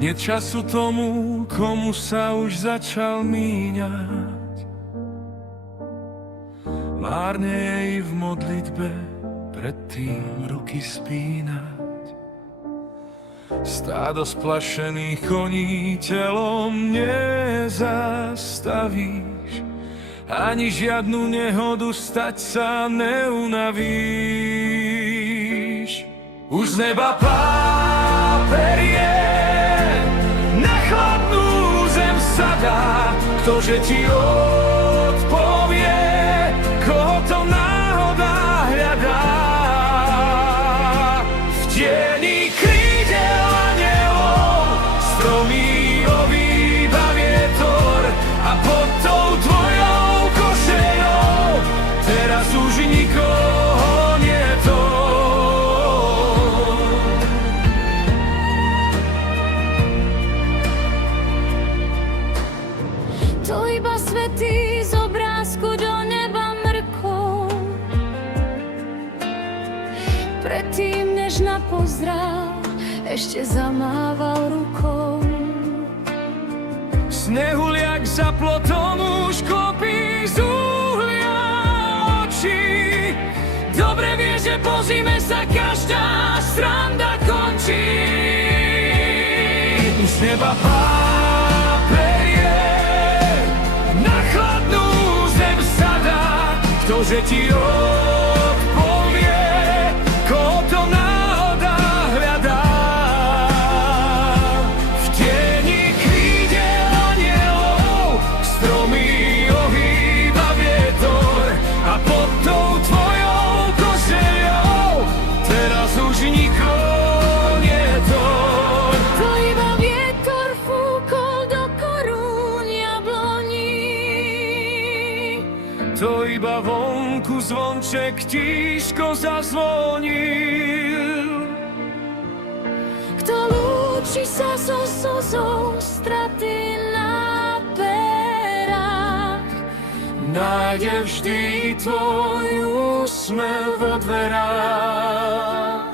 Nie času tomu, komu sa už začal míňať. Márne jej v modlitbe predtým ruky spínať. Stádo splašených koní telom nezastavíš, ani žiadnu nehodu stať sa neunavíš. Už z neba páperie na chladnú zem sadá, ktože ti odpovie, koho to náhoda hľadá. V tieni krídel anjelov stromy ovýva vietor a pod tou tvojou košeľou teraz už nikoho nieto. To iba svätý z obrázku do neba mrkol, predtým než napozrel, ešte zamával rukou. Snehuliak za plotom už klopí z uhlia očí. Dobre vie, že po zime sa každá sranda končí. Z neba páperie na chladnú zem sadá, ktože ti odpovie, koho to náhoda hľadá. V tieni krídel anjelov stromy ohýba vietor a pod tou tvojou košeľou teraz už nikoho nieto. To iba vietor fúkol do korún jabloní. To iba vonku zvonček tížko zazvonil. Kto lúči sa so slzou straty na perách, Nájde vždy tvoj úsmev vo dverách.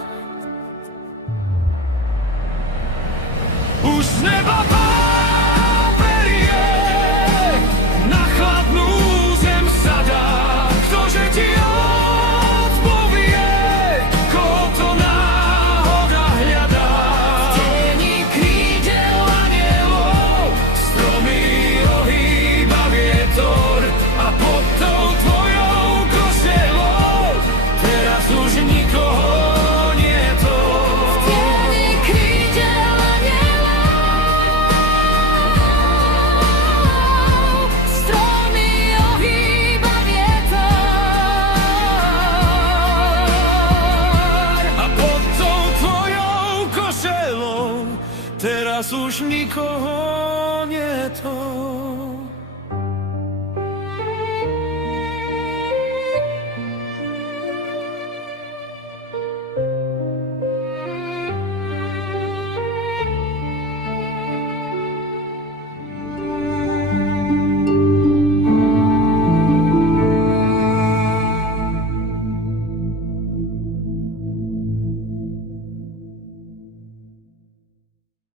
Už z neba páperie na chladnú zem sadá, ktože ti odpovie, koho to náhoda hľadá. v tieni krídel Anjelov stromy ohýba vietor a pod tou tvojou košeľou teraz už nikoho nieto. v tieni krídel anjelov stromy ohýba vietor. A pod tou tvojou košeľou teraz už nikoho nieto.